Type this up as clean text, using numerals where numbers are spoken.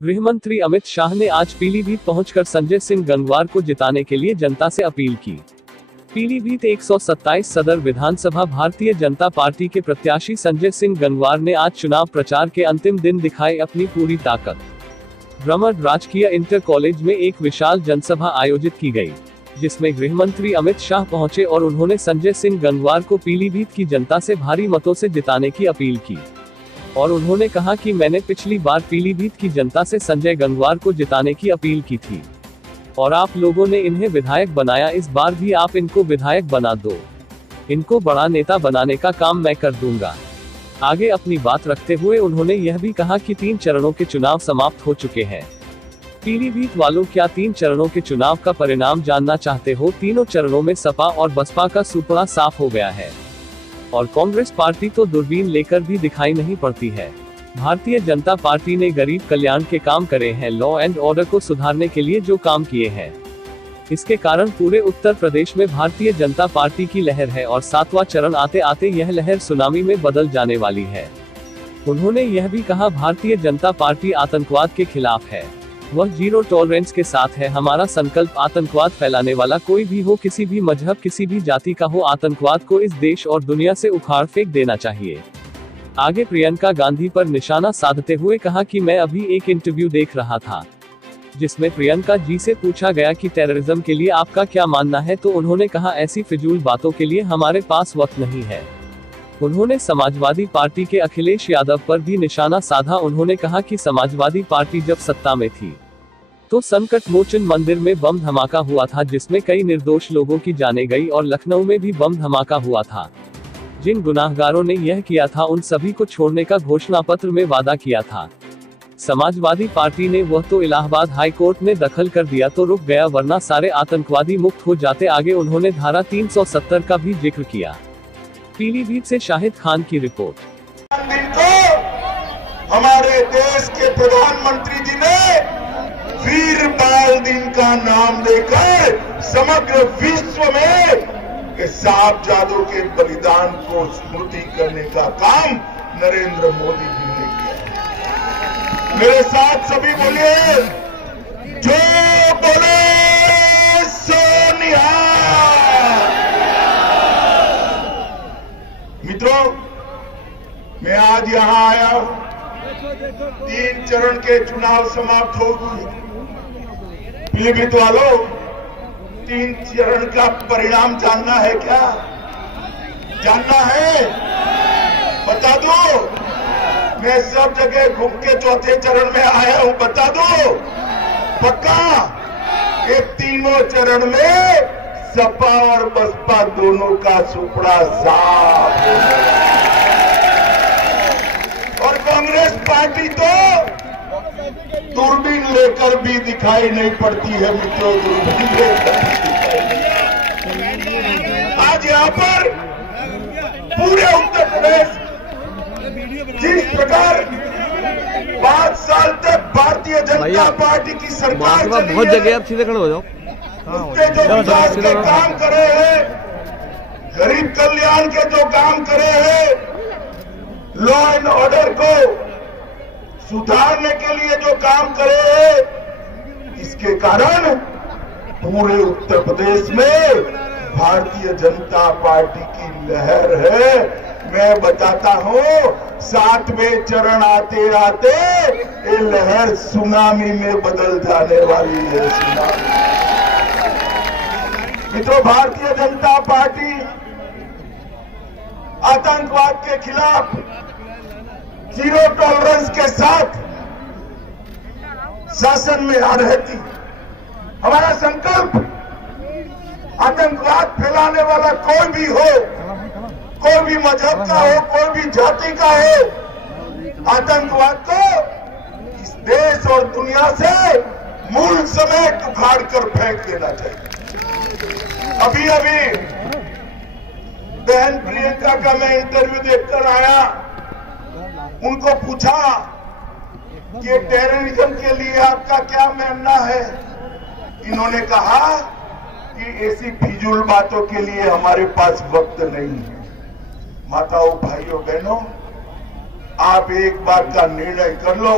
गृहमंत्री अमित शाह ने आज पीलीभीत पहुंचकर संजय सिंह गंगवार को जिताने के लिए जनता से अपील की। पीलीभीत 127 सदर विधानसभा भारतीय जनता पार्टी के प्रत्याशी संजय सिंह गंगवार ने आज चुनाव प्रचार के अंतिम दिन दिखाई अपनी पूरी ताकत। ब्रह्म राजकीय इंटर कॉलेज में एक विशाल जनसभा आयोजित की गई, जिसमें गृहमंत्री अमित शाह पहुंचे और उन्होंने संजय सिंह गंगवार को पीलीभीत की जनता से भारी मतों से जिताने की अपील की। और उन्होंने कहा कि मैंने पिछली बार पीलीभीत की जनता से संजय गंगवार को जिताने की अपील की थी और आप लोगों ने इन्हें विधायक बनाया, इस बार भी आप इनको विधायक बना दो, इनको बड़ा नेता बनाने का काम मैं कर दूंगा। आगे अपनी बात रखते हुए उन्होंने यह भी कहा कि 3 चरणों के चुनाव समाप्त हो चुके हैं। पीलीभीत वालों, क्या 3 चरणों के चुनाव का परिणाम जानना चाहते हो? तीनों चरणों में सपा और बसपा का सुपड़ा साफ हो गया है और कांग्रेस पार्टी तो दूरबीन लेकर भी दिखाई नहीं पड़ती है। भारतीय जनता पार्टी ने गरीब कल्याण के काम करे हैं, लॉ एंड ऑर्डर को सुधारने के लिए जो काम किए हैं, इसके कारण पूरे उत्तर प्रदेश में भारतीय जनता पार्टी की लहर है और 7वां चरण आते आते यह लहर सुनामी में बदल जाने वाली है। उन्होंने यह भी कहा, भारतीय जनता पार्टी आतंकवाद के खिलाफ है, वह जीरो टॉलरेंस के साथ है। हमारा संकल्प आतंकवाद फैलाने वाला कोई भी हो, किसी भी मजहब, किसी भी जाति का हो, आतंकवाद को इस देश और दुनिया से उखाड़ फेंक देना चाहिए। आगे प्रियंका गांधी पर निशाना साधते हुए कहा कि मैं अभी एक इंटरव्यू देख रहा था, जिसमें प्रियंका जी से पूछा गया कि टेररिज्म के लिए आपका क्या मानना है, तो उन्होंने कहा, ऐसी फिजूल बातों के लिए हमारे पास वक्त नहीं है। उन्होंने समाजवादी पार्टी के अखिलेश यादव पर भी निशाना साधा। उन्होंने कहा कि समाजवादी पार्टी जब सत्ता में थी तो संकट मोचन मंदिर में बम धमाका हुआ था, जिसमें कई निर्दोष लोगों की जानें गई और लखनऊ में भी बम धमाका हुआ था। जिन गुनाहगारों ने यह किया था उन सभी को छोड़ने का घोषणा पत्र में वादा किया था। समाजवादी पार्टी ने वह तो इलाहाबाद हाई कोर्ट ने दखल कर दिया तो रुक गया, वरना सारे आतंकवादी मुक्त हो जाते। आगे उन्होंने धारा 370 का भी जिक्र किया। पीलीभीत से शाहिद खान की रिपोर्ट। हमारे देश के प्रधानमंत्री जी ने वीर बाल दिन का नाम लेकर समग्र विश्व में साहबजादों के बलिदान को स्मृति करने का काम नरेंद्र मोदी जी ने किया। मेरे साथ सभी बोलिए, जो बोले सो निहाल। मित्रों, मैं आज यहां आया हूं, 3 चरण के चुनाव समाप्त हो गए। पीलीभीत वालों, 3 चरण का परिणाम जानना है क्या? जानना है? बता दो। मैं सब जगह घूम के 4थे चरण में आया हूं, बता दो पक्का। ये तीनों चरण में सपा और बसपा दोनों का सुपड़ा साफ हो गया और कांग्रेस पार्टी तो दूरबीन लेकर भी दिखाई नहीं पड़ती है। मित्रों, दूरबीन लेकर आज यहाँ पर पूरे उत्तर प्रदेश जिस प्रकार 5 साल तक भारतीय जनता पार्टी की सरकार चली है, बहुत जगह आप सीधे खड़े हो जाओ। उसके जो विकास के काम करे हैं, गरीब कल्याण के जो काम करे हैं, लॉ एंड ऑर्डर को सुधारने के लिए जो काम करे हैं, इसके कारण पूरे उत्तर प्रदेश में भारतीय जनता पार्टी की लहर है। मैं बताता हूं, 7वें चरण आते आते ये लहर सुनामी में बदल जाने वाली है। सुनामी। मित्रों, भारतीय जनता पार्टी आतंकवाद के खिलाफ जीरो टॉलरेंस के साथ शासन में आ रहती। हमारा संकल्प, आतंकवाद फैलाने वाला कोई भी हो, कोई भी मजहब का हो, कोई भी जाति का हो, आतंकवाद को इस देश और दुनिया से मूल समेत उखाड़ कर फेंक देना चाहिए। अभी बहन प्रियंका का मैं इंटरव्यू देखकर आया, उनको पूछा कि टेररिज्म के लिए आपका क्या मानना है। इन्होंने कहा कि ऐसी फिजूल बातों के लिए हमारे पास वक्त नहीं है। माताओं, भाइयों, बहनों, आप एक बात का निर्णय कर लो,